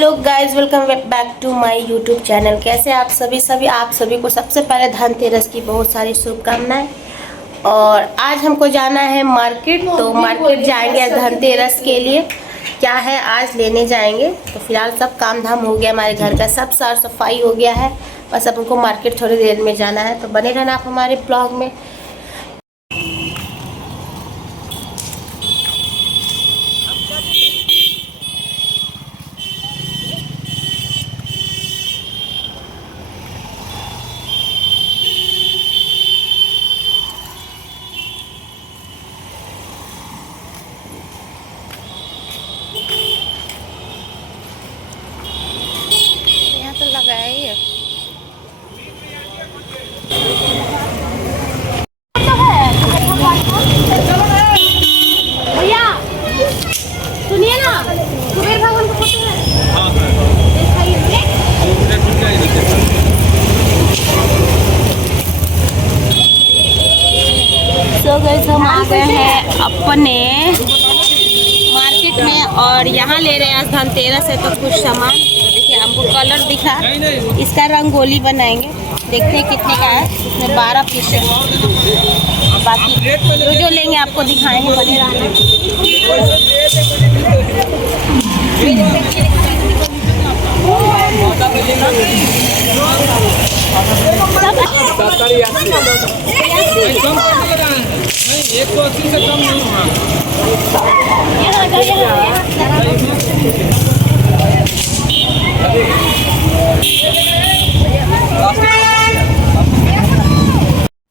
Hello guys, welcome back to my YouTube channel. कैसे आप सभी को सबसे पहले धनतेरस की बहुत सारी शुभकामनाएं। और आज हमको जाना है मार्केट, तो मार्केट जाएंगे धनतेरस के लिए। क्या है आज लेने जाएंगे। तो फिलहाल सब काम धाम हो गया, हमारे घर का सब साफ सफाई हो गया है, बस अब हमको मार्केट थोड़ी देर में जाना है। तो बने रहना आप हमारे ब्लॉग में। भैया सुनिए ना, कुबेर भगवान का फोटो है। तो गाइस हम आ गए हैं अपने मार्केट में और यहाँ ले रहे हैं आज धनतेरस है तो कुछ सामान। देखिए हमको कलर दिखा, इसका रंगोली बनाएंगे। देखते हैं कितने का है। इसमें 12 पीस है, बाकी जो लेंगे आपको दिखाएंगे। बने रहना।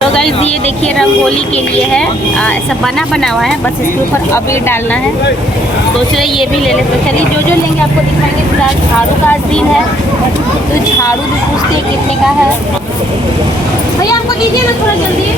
तो गाइस ये देखिए रंगोली के लिए है, ऐसा बना हुआ है, बस इसके ऊपर अबीर डालना है। सोच रहे ये भी ले लेते। तो चलिए जो लेंगे आपको दिखाएंगे। फिलहाल झाड़ू का दिन है तो झाड़ू भी पूछते हैं कितने का है। भैया हमको दीजिए ना थोड़ा जल्दी।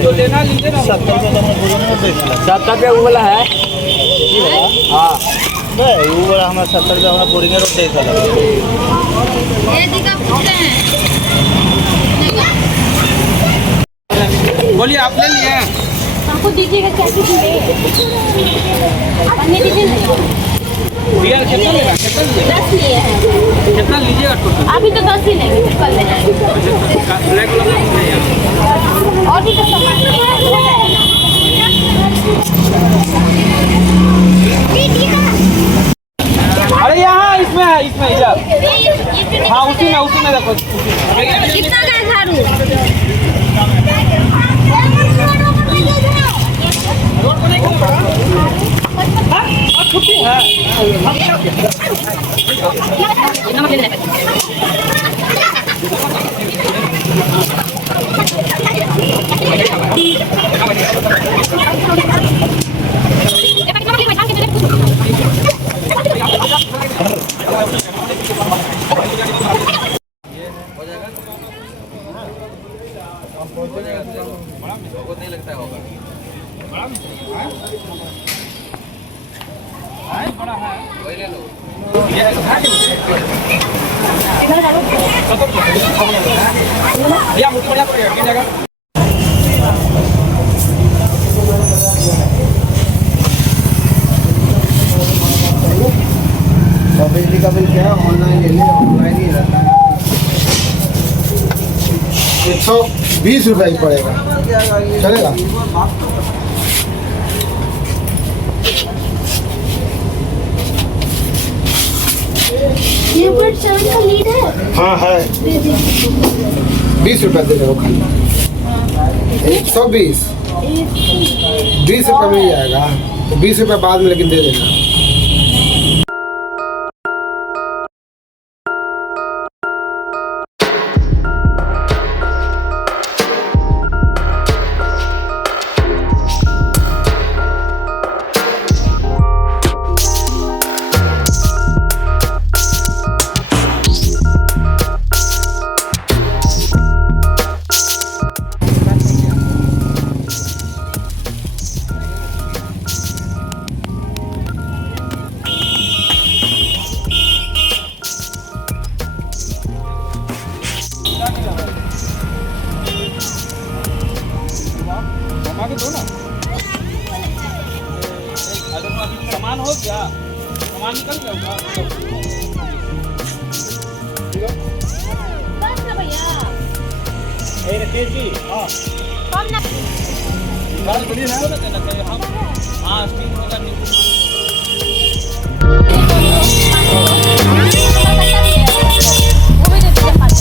जो लेना लीजिए ना। 70 रुपया वो वाला है। हाँ वो वाला हमारा 70 रुपया हमारा बोरिंग रोड दे चला। बोलिए आप ले लिए हमको दीजिएगा क्या दीजिए। कितना लेगा? 10 लिए हैं। कितना लीजिएगा टोटल? अभी तो 10 ही लेंगे, फिर कल ले जाएंगे। और भी तो सामान अरे यहाँ इसमें है, इसमें इधर। हाँ उसी में देखो। कितना का झाड़ू? छुट्टी है। नहीं लगता होगा बड़ा है, वही ले लो। बिजली का बिल क्या है? ऑनलाइन ले ले, ऑनलाइन ही रहता है। 120 रुपये पड़ेगा, चलेगा? ये पर चावल का लीड है। हाँ है, 20 रुपये दे रहे हो खाली। 120 20 रुपये मिल जाएगा। 20 रुपये बाद में लेकिन दे देना। सामान हो गया, सामान निकल गया होगा। बस ना भैया, राकेश जी, हाँ कम ना बात बड़ी ना देना चाहिए हम। हाँ ठीक होगा, नींबू वो भी दे दीजिए पाँच।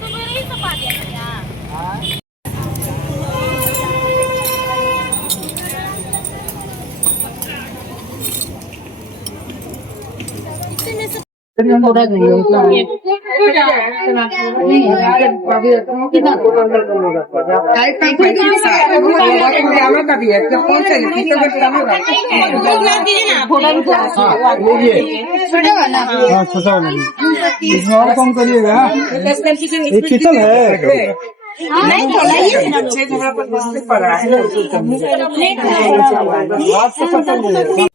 तो मेरे ही सब आ गया भैया। छोटा वाला इसमें और कम करिएगा। ये किचन है नहीं